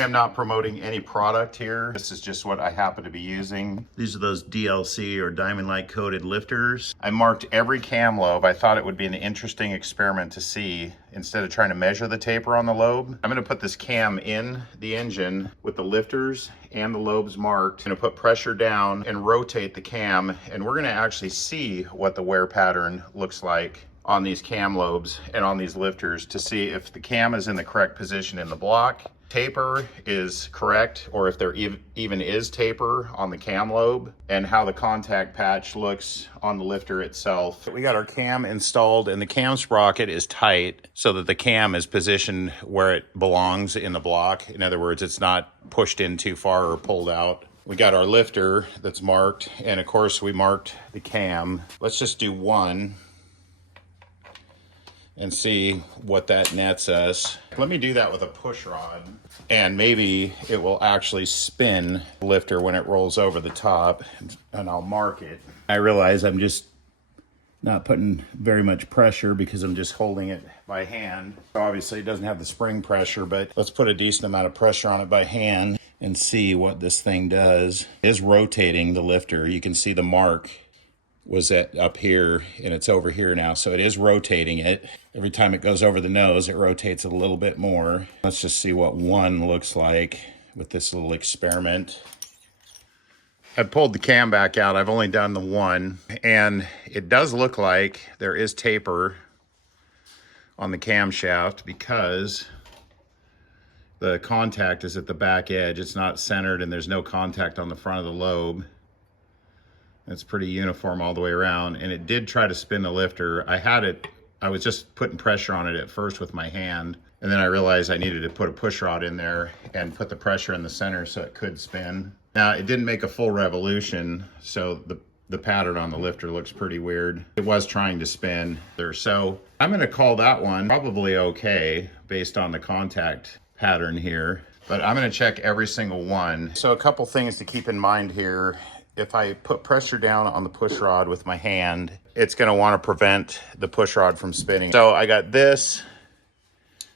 I'm not promoting any product here. This is just what I happen to be using. These are those DLC or diamond light coated lifters. I marked every cam lobe. I thought it would be an interesting experiment to see. Instead of trying to measure the taper on the lobe, I'm gonna put this cam in the engine with the lifters and the lobes marked. I'm gonna put pressure down and rotate the cam, and we're gonna actually see what the wear pattern looks like on these cam lobes and on these lifters to see if the cam is in the correct position in the block, taper is correct, or if there even is taper on the cam lobe, and how the contact patch looks on the lifter itself. We got our cam installed, and the cam sprocket is tight so that the cam is positioned where it belongs in the block. In other words, it's not pushed in too far or pulled out. We got our lifter that's marked, and of course we marked the cam. Let's just do one and see what that nets us. Let me do that with a push rod, and maybe it will actually spin the lifter when it rolls over the top, and I'll mark it. I realize I'm just not putting very much pressure because I'm just holding it by hand. Obviously it doesn't have the spring pressure, but let's put a decent amount of pressure on it by hand and see what this thing does. It is rotating the lifter. You can see the mark was at up here, and it's over here now, so it is rotating it. Every time it goes over the nose, it rotates it a little bit more. Let's just see what one looks like with this little experiment. I pulled the cam back out. I've only done the one, and it does look like there is taper on the camshaft because the contact is at the back edge. It's not centered, and there's no contact on the front of the lobe. It's pretty uniform all the way around, and it did try to spin the lifter. I was just putting pressure on it at first with my hand, and then I realized I needed to put a push rod in there and put the pressure in the center so it could spin. Now, it didn't make a full revolution, so the pattern on the lifter looks pretty weird. It was trying to spin there, so I'm gonna call that one probably okay based on the contact pattern here, but I'm gonna check every single one. So a couple things to keep in mind here. If I put pressure down on the push rod with my hand, it's gonna wanna prevent the push rod from spinning. So I got this,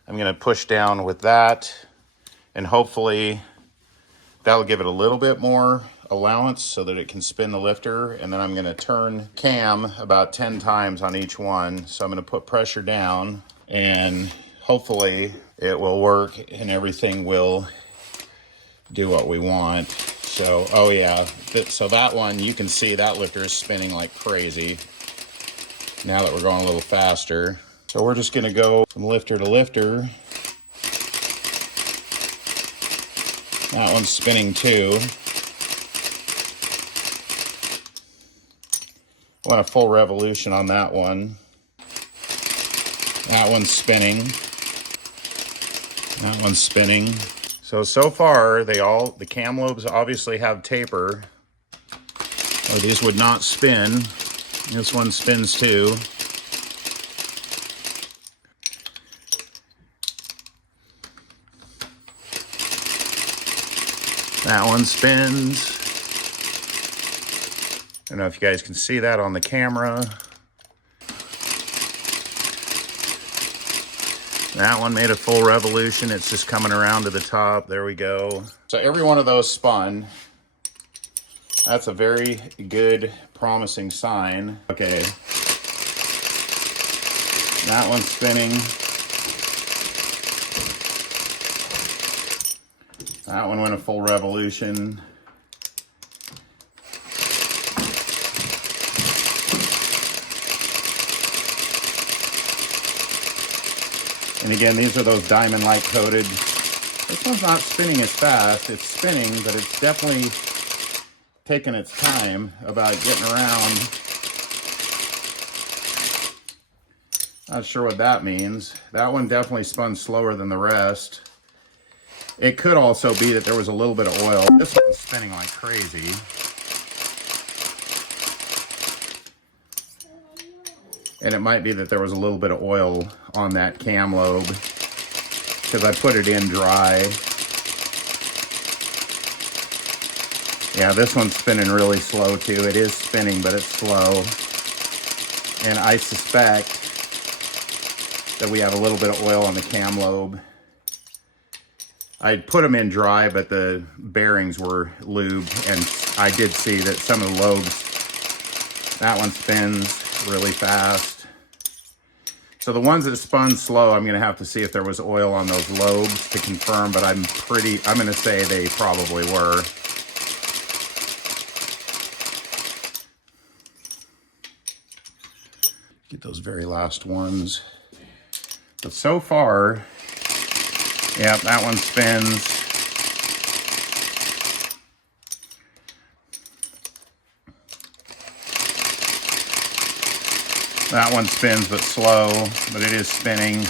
I'm gonna push down with that, and hopefully that'll give it a little bit more allowance so that it can spin the lifter. And then I'm gonna turn cam about 10 times on each one. So I'm gonna put pressure down, and hopefully it will work and everything will do what we want. So, oh yeah, so that one, you can see that lifter is spinning like crazy now that we're going a little faster. So we're just gonna go from lifter to lifter. That one's spinning too. I want a full revolution on that one. That one's spinning. That one's spinning. So far, the cam lobes obviously have taper, or these would not spin. This one spins too. That one spins. I don't know if you guys can see that on the camera. That one made a full revolution. It's just coming around to the top. There we go. So every one of those spun. That's a very good, promising sign. Okay. That one's spinning. That one went a full revolution. And again, these are those diamond light coated. This one's not spinning as fast. It's spinning, but it's definitely taking its time about getting around. Not sure what that means. That one definitely spun slower than the rest. It could also be that there was a little bit of oil. This one's spinning like crazy. And it might be that there was a little bit of oil on that cam lobe because I put it in dry. Yeah, this one's spinning really slow too. It is spinning, but it's slow. And I suspect that we have a little bit of oil on the cam lobe. I put them in dry, but the bearings were lubed, and I did see that some of the lobes, that one spins really fast. So the ones that spun slow, I'm gonna have to see if there was oil on those lobes to confirm, but I'm gonna say they probably were. Get those very last ones. But so far, yeah, that one spins. That one spins but slow, but it is spinning.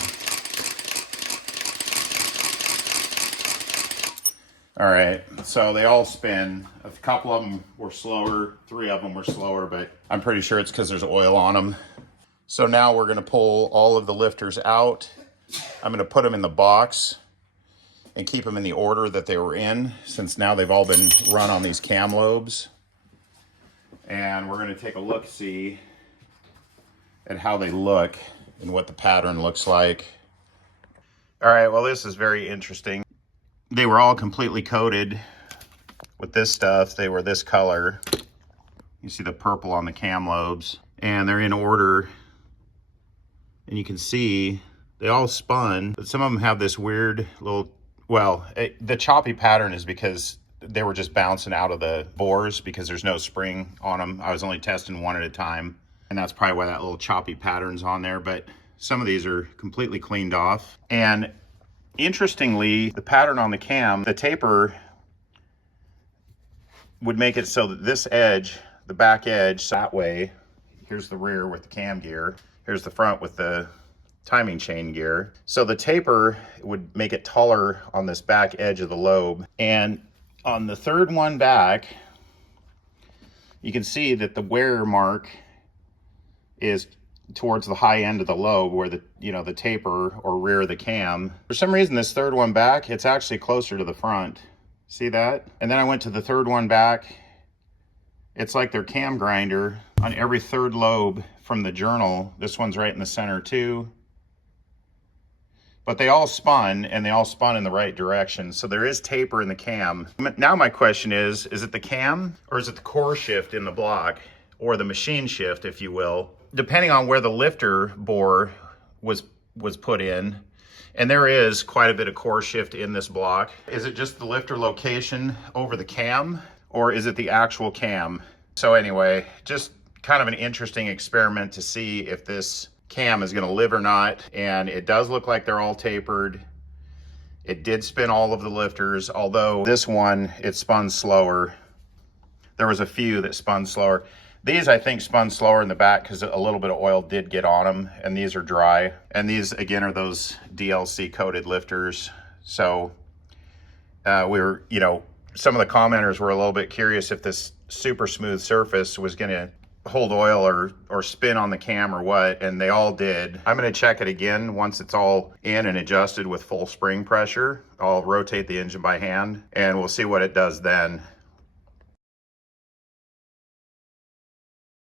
All right, so they all spin. A couple of them were slower, 3 of them were slower, but I'm pretty sure it's because there's oil on them. So now we're gonna pull all of the lifters out. I'm gonna put them in the box and keep them in the order that they were in, since now they've all been run on these cam lobes. And we're gonna take a look-see at how they look and what the pattern looks like. All right, well, this is very interesting. They were all completely coated with this stuff. They were this color. You see the purple on the cam lobes, and they're in order. And you can see they all spun, but some of them have this weird little, well, the choppy pattern is because they were just bouncing out of the bores because there's no spring on them. I was only testing one at a time, and that's probably why that little choppy pattern's on there, but some of these are completely cleaned off. And interestingly, the pattern on the cam, the taper would make it so that this edge, the back edge, that way, here's the rear with the cam gear, here's the front with the timing chain gear. So the taper would make it taller on this back edge of the lobe. And on the third one back, you can see that the wear mark is towards the high end of the lobe where the, you know, the taper or rear of the cam. For some reason, this third one back, it's actually closer to the front. See that? And then I went to the third one back. It's like their cam grinder on every third lobe from the journal. This one's right in the center too. But they all spun, and they all spun in the right direction. So there is taper in the cam. Now my question is it the cam or is it the core shift in the block, or the machine shift, if you will? Depending on where the lifter bore was put in, and there is quite a bit of core shift in this block. Is it just the lifter location over the cam, or is it the actual cam? So anyway, just kind of an interesting experiment to see if this cam is going to live or not. And it does look like they're all tapered. It did spin all of the lifters, although this one, it spun slower. There was a few that spun slower. These, I think, spun slower in the back because a little bit of oil did get on them, and these are dry. And these, again, are those DLC coated lifters. So we were, you know, some of the commenters were a little bit curious if this super smooth surface was going to hold oil or spin on the cam or what, and they all did. I'm going to check it again once it's all in and adjusted with full spring pressure. I'll rotate the engine by hand, and we'll see what it does then.